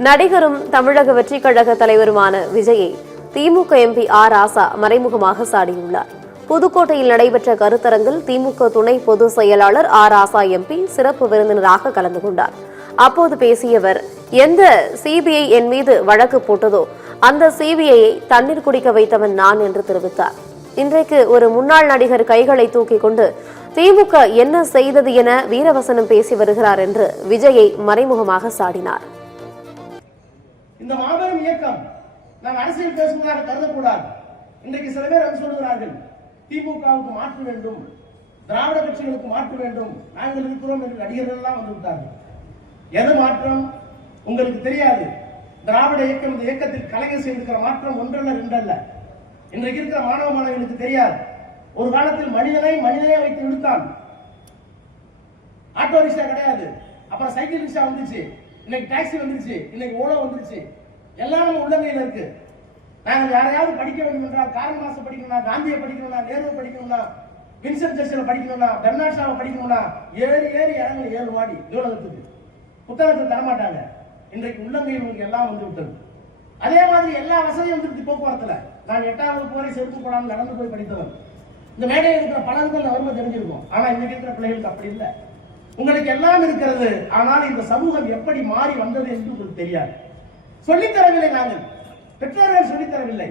நடிகரும் தமிழக வெற்றிக் கழக தலைவருமான விஜயை திமுக எம்பி ஆர் ராசா மறைமுகமாக சாடியுள்ளார். புதுக்கோட்டையில் நடைபெற்ற கருத்தரங்கில் திமுக துணை பொதுச் செயலாளர் ஆர் ராசா எம்பி சிறப்பு விருந்தினராக கலந்து கொண்டார். அப்போது பேசிய அவர், எந்த சிபிஐ என் மீது வழக்கு போட்டதோ அந்த சிபிஐயை தண்ணீர் குடிக்க வைத்தவன் நான் என்று தெரிவித்தார். இன்றைக்கு ஒரு முன்னாள் நடிகர் கைகளை தூக்கிக் கொண்டு திமுக என்ன செய்தது என வீரவசனம் பேசி வருகிறார் என்று விஜயை மறைமுகமாக சாடினார். இந்த மாபெரும் இயக்கம் நாம் அரசியல் பேசுவதாக கருதக்கூடாது. இன்றைக்கு சில பேர் சொல்கிறார்கள், திமுகவுக்கு மாற்ற வேண்டும், திராவிட கட்சிகளுக்கு மாற்ற வேண்டும், நாங்கள் இருக்கிறோம் என்று நடிகர்கள் எல்லாம் வந்து விட்டார்கள். எது மாற்றம் உங்களுக்கு தெரியாது. திராவிட இயக்கம் இந்த இயக்கத்தில் கலைஞர் செய்திருக்கிற மாற்றம் ஒன்றல்ல ரெண்டல்ல. இன்றைக்கு இருக்கிற மாணவ மாணவிகளுக்கு தெரியாது. ஒரு காலத்தில் மனிதனே வைத்து இழுத்தான். ஆட்டோ ரிக்ஷா கிடையாது, அப்புறம் சைக்கிள் ரிக்ஷா வந்துச்சு, இன்னைக்கு டாக்ஸி வந்துருச்சு, இன்னைக்கு ஓலோ வந்துருச்சு. எல்லாம் நம்ம உள்ளங்கையில் இருக்கு. நாங்கள் யாரையாவது படிக்க வேண்டும் என்றால் காரன்மாச படிக்கணும்னா, காந்தியை படிக்கணும்னா, நேரு படிக்கணும்னா, வின்சென்ட் சர்ச்சில் படிக்கணும்னா, பெர்னார்ட் ஷாவை படிக்கணும்னா ஏறி இறங்க 7 வாடி நூலகத்துக்கு புத்தகத்தை தரமாட்டாங்க. இன்றைக்கு உள்ளங்கையில் உங்களுக்கு எல்லாம் வந்து விட்டது. அதே மாதிரி எல்லா வசதியும் வந்துருச்சு போக்குவரத்துல. நான் 8ஆம் வகுப்பு வரை செருப்பு போடாமல் நடந்து போய் படித்தவன். இந்த மேடையில் இருக்கிற பலருக்கு அந்த வறுமை தெரிஞ்சிருக்கும். ஆனா இன்னைக்கு இருக்கிற பிள்ளைகளுக்கு அப்படி இல்லை. உங்களுக்கு எல்லாம் இருக்கிறது, ஆனால் இந்த சமூகம் எப்படி மாறி வந்தது என்று உங்களுக்கு தெரியாது. சொல்லித்தரவில்லை, நாங்கள் பெற்றோர்கள் சொல்லித்தரவில்லை.